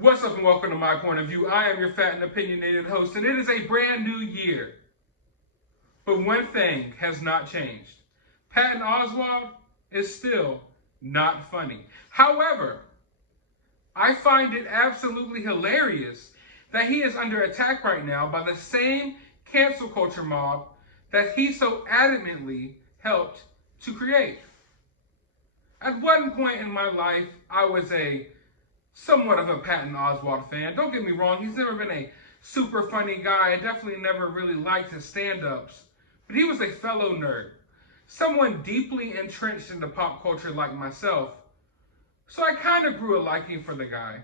What's up and welcome to My Point of View. I am your fat and opinionated host, and it is a brand new year. But one thing has not changed. Patton Oswald is still not funny. However, I find it absolutely hilarious that he is under attack right now by the same cancel culture mob that he so adamantly helped to create. At one point in my life, I was somewhat of a Patton Oswald fan. Don't get me wrong, he's never been a super funny guy. I definitely never really liked his stand-ups. But he was a fellow nerd, someone deeply entrenched into pop culture like myself. So I kind of grew a liking for the guy.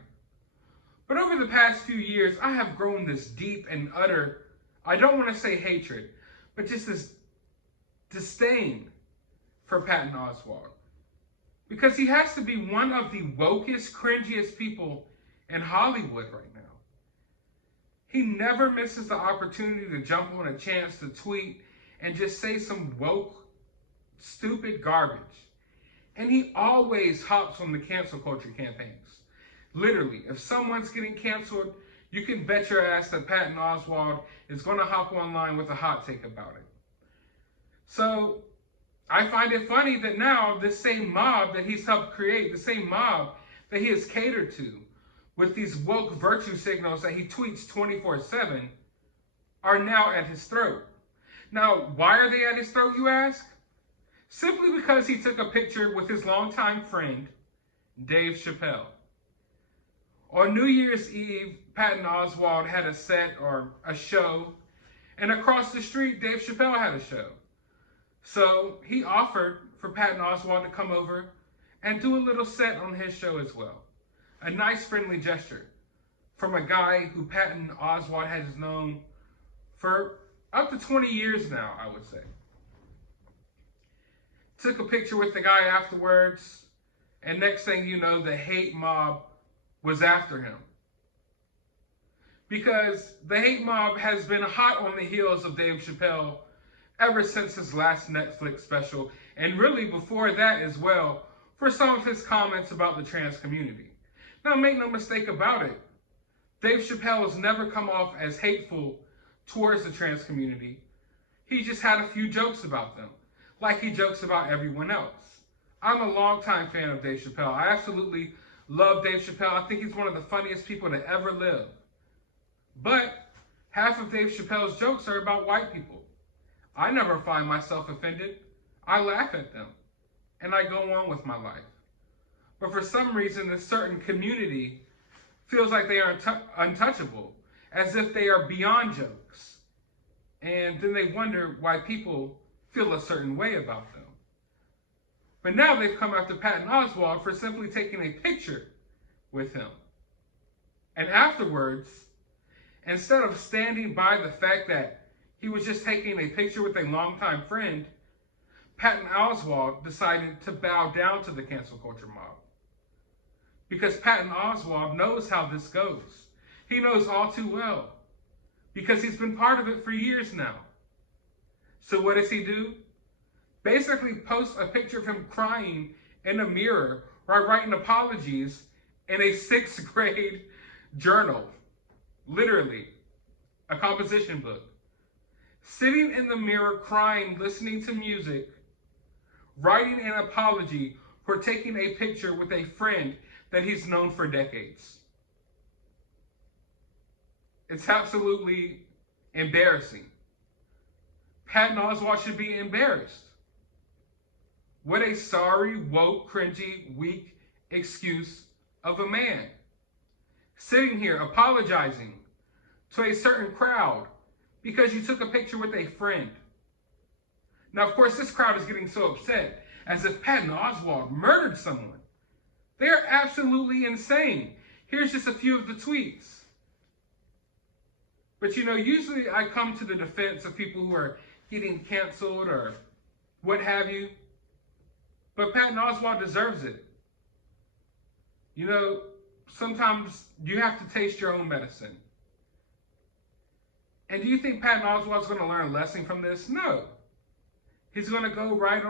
But over the past few years, I have grown this deep and utter, I don't want to say hatred, but just this disdain for Patton Oswald. Because he has to be one of the wokest, cringiest people in Hollywood right now. He never misses the opportunity to jump on a chance to tweet and just say some woke, stupid garbage. And he always hops on the cancel culture campaigns. Literally, if someone's getting canceled, you can bet your ass that Patton Oswald is going to hop online with a hot take about it. So I find it funny that now this same mob that he's helped create, the same mob that he has catered to with these woke virtue signals that he tweets 24/7 are now at his throat. Now, why are they at his throat, you ask? Simply because he took a picture with his longtime friend, Dave Chappelle. On New Year's Eve, Patton Oswald had a set or a show, and across the street, Dave Chappelle had a show. So he offered for Patton Oswald to come over and do a little set on his show as well. A nice friendly gesture from a guy who Patton Oswald has known for up to 20 years now, I would say. Took a picture with the guy afterwards, and next thing you know, the hate mob was after him. Because the hate mob has been hot on the heels of Dave Chappelle ever since his last Netflix special, and really before that as well, for some of his comments about the trans community. Now, make no mistake about it, Dave Chappelle has never come off as hateful towards the trans community. He just had a few jokes about them, like he jokes about everyone else. I'm a longtime fan of Dave Chappelle. I absolutely love Dave Chappelle. I think he's one of the funniest people to ever live. But half of Dave Chappelle's jokes are about white people. I never find myself offended. I laugh at them, and I go on with my life. But for some reason, a certain community feels like they are untouchable, as if they are beyond jokes. And then they wonder why people feel a certain way about them. But now they've come after Patton Oswald for simply taking a picture with him. And afterwards, instead of standing by the fact that he was just taking a picture with a longtime friend, Patton Oswald decided to bow down to the cancel culture mob. Because Patton Oswald knows how this goes. He knows all too well. Because he's been part of it for years now. So what does he do? Basically post a picture of him crying in a mirror while writing apologies in a 6th grade journal. Literally, a composition book. Sitting in the mirror crying, listening to music, writing an apology for taking a picture with a friend that he's known for decades. It's absolutely embarrassing. Patton Oswald should be embarrassed. What a sorry, woke, cringy, weak excuse of a man. Sitting here apologizing to a certain crowd because you took a picture with a friend. Now, of course, this crowd is getting so upset as if Patton Oswald murdered someone. They are absolutely insane. Here's just a few of the tweets. But usually I come to the defense of people who are getting canceled or what have you. But Patton Oswald deserves it. Sometimes you have to taste your own medicine. And do you think Patton Oswald's going to learn a lesson from this? No. He's going to go right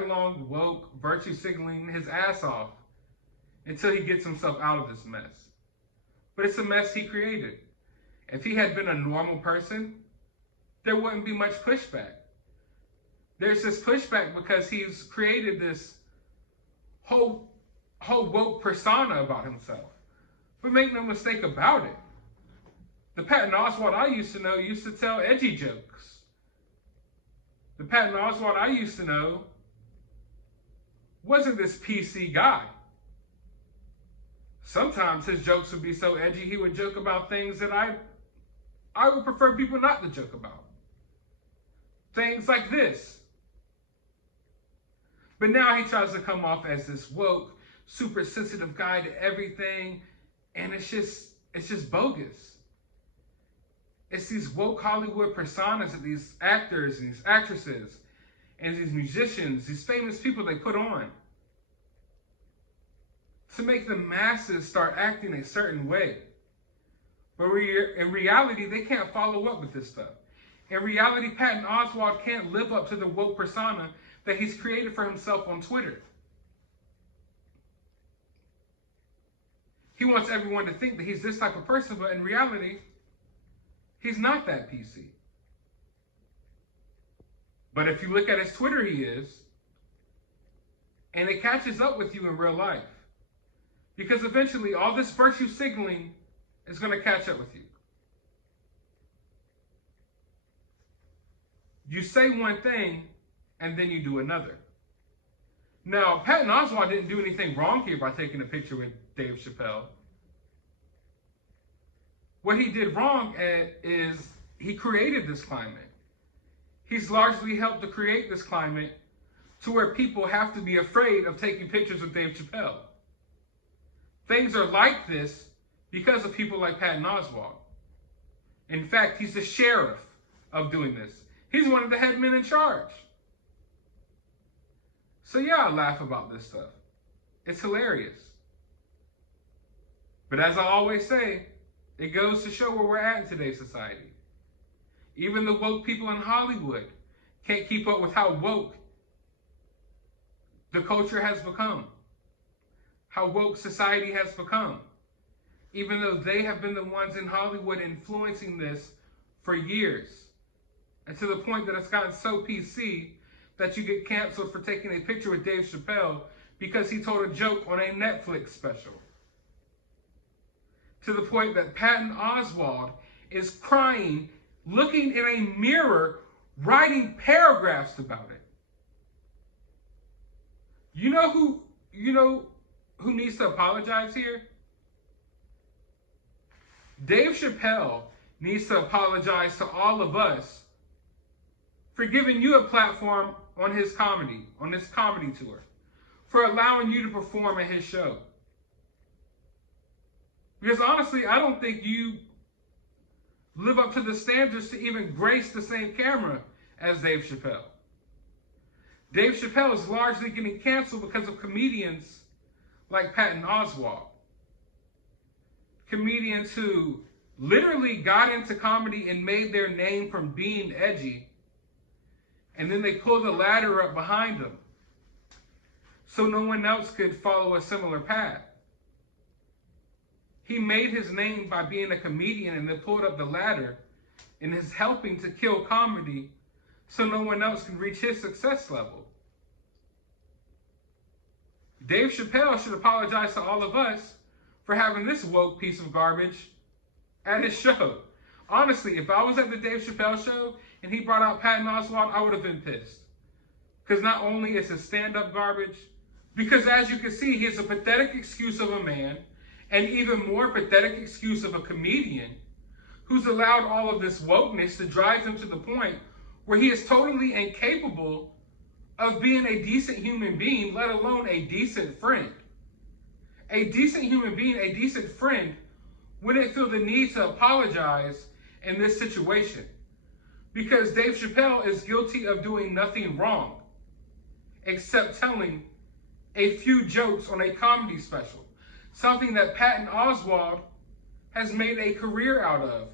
along woke, virtue signaling his ass off until he gets himself out of this mess. but it's a mess he created. If he had been a normal person, there wouldn't be much pushback. There's this pushback because he's created this whole woke persona about himself. But make no mistake about it, the Patton Oswald I used to know used to tell edgy jokes. The Patton Oswald I used to know wasn't this PC guy. Sometimes his jokes would be so edgy, he would joke about things that I would prefer people not to joke about. Things like this. But now he tries to come off as this woke, super sensitive guy to everything, and it's just bogus. It's these woke Hollywood personas that these actors and these actresses and these musicians, these famous people they put on to make the masses start acting a certain way. But in reality, they can't follow up with this stuff. In reality, Patton Oswald can't live up to the woke persona that he's created for himself on Twitter. He wants everyone to think that he's this type of person, but in reality, he's not that PC. But if you look at his Twitter, he is. And it catches up with you in real life. Because eventually, all this virtue signaling is going to catch up with you. You say one thing, and then you do another. Now, Patton Oswalt didn't do anything wrong here by taking a picture with Dave Chappelle. What he did wrong is he created this climate. He's largely helped to create this climate to where people have to be afraid of taking pictures with Dave Chappelle. Things are like this because of people like Patton Oswalt. In fact, he's the sheriff of doing this. He's one of the head men in charge. So yeah, I laugh about this stuff. It's hilarious. But as I always say, it goes to show where we're at in today's society. Even the woke people in Hollywood can't keep up with how woke the culture has become. How woke society has become. Even though they have been the ones in Hollywood influencing this for years. And to the point that it's gotten so PC that you get canceled for taking a picture with Dave Chappelle because he told a joke on a Netflix special. To the point that Patton Oswalt is crying, looking in a mirror, writing paragraphs about it. You know who needs to apologize here? Dave Chappelle needs to apologize to all of us for giving you a platform on his comedy, on this comedy tour, for allowing you to perform at his show. Because honestly, I don't think you live up to the standards to even grace the same camera as Dave Chappelle. Dave Chappelle is largely getting canceled because of comedians like Patton Oswalt. Comedians who literally got into comedy and made their name from being edgy, and then they pulled the ladder up behind them so no one else could follow a similar path. He made his name by being a comedian and then pulled up the ladder and is helping to kill comedy so no one else can reach his success level. Dave Chappelle should apologize to all of us for having this woke piece of garbage at his show. Honestly, if I was at the Dave Chappelle show and he brought out Patton Oswalt, I would have been pissed. Because not only is his stand-up garbage, because as you can see, he is a pathetic excuse of a man, and even more pathetic excuse of a comedian who's allowed all of this wokeness to drive him to the point where he is totally incapable of being a decent human being, let alone a decent friend. A decent human being, a decent friend, wouldn't feel the need to apologize in this situation. Because Dave Chappelle is guilty of doing nothing wrong except telling a few jokes on a comedy special. Something that Patton Oswalt has made a career out of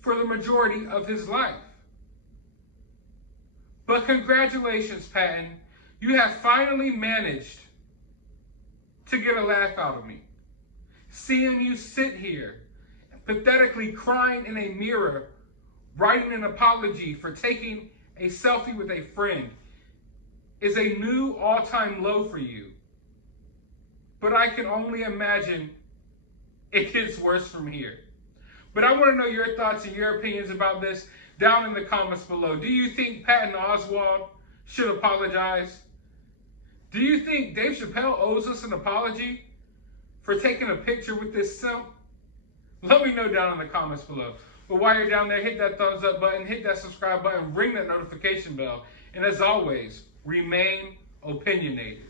for the majority of his life. But congratulations, Patton. You have finally managed to get a laugh out of me. Seeing you sit here, pathetically crying in a mirror, writing an apology for taking a selfie with a friend, is a new all-time low for you. But I can only imagine it gets worse from here. But I want to know your thoughts and your opinions about this down in the comments below. Do you think Patton Oswald should apologize? Do you think Dave Chappelle owes us an apology for taking a picture with this simp? Let me know down in the comments below. But while you're down there, hit that thumbs up button, hit that subscribe button, ring that notification bell. And as always, remain opinionated.